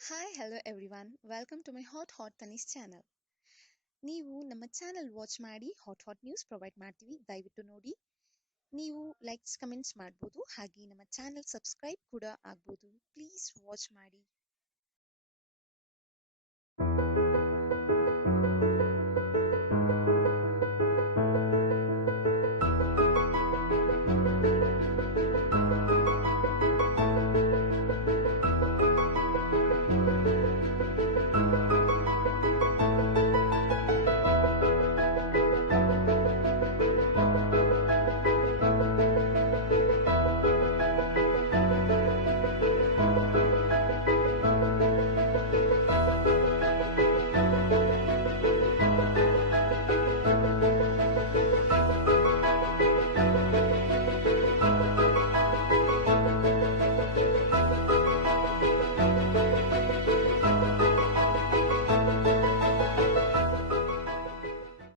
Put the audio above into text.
Hi hello everyone welcome to my hot ತನೀಸ್ channel. ನೀವು ನಮ್ಮ channel watch ಮಾಡಿ hot news provide ಮಾಡ್ತೀವಿ, ದಯವಿಟ್ಟು ನೋಡಿ. ನೀವು ಲೈಕ್ಸ್ ಕಮೆಂಟ್ಸ್ ಮಾಡ್ಬೋದು, ಹಾಗೆ ನಮ್ಮ ಚಾನಲ್ ಸಬ್ಸ್ಕ್ರೈಬ್ ಕೂಡ ಆಗ್ಬೋದು. ಪ್ಲೀಸ್ ವಾಚ್ ಮಾಡಿ.